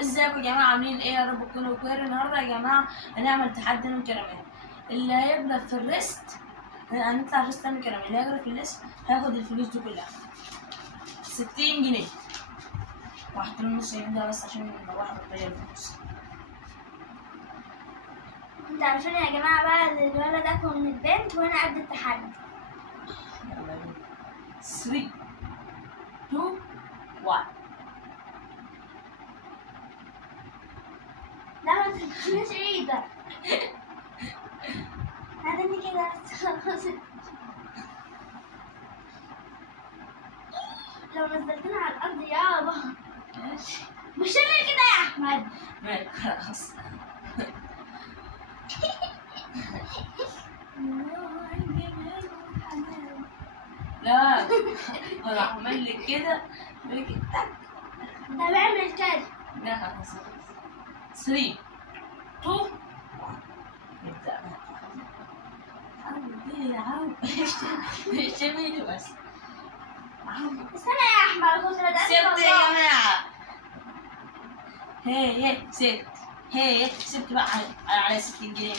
ازيكم يا جماعه؟ عاملين ايه؟ يا رب تكونوا بخير. النهارده يا جماعه هنعمل تحدي من كراميل. اللي هيغلب في الريست هنطلع الريست من كراميل. اللي هيغلب في الريست هياخد الفلوس دي كلها 60 جنيه. واحد ونص جنيه ده بس عشان نروح نغير الفلوس. انتوا عارفين يا جماعه بقى ان الولد اكبر من البنت وانا قد التحدي. يلا بينا. 3 2 1. لا ما تمشيش ايدك. هاتني كده خلاص. لو نزلتنا على الارض يابا. ماشي مش انا كده يا احمد. ماشي خلاص. لا انا عمل لك كده بيجي تك. طب اعمل كده. لا خلاص. 3 2 1 نبدأ بقى. عاود اشتميني بس. استنى يا احمد كنت بدأت سبت يا جماعة. هي سبت. هي سبت بقى على 60 جنيه.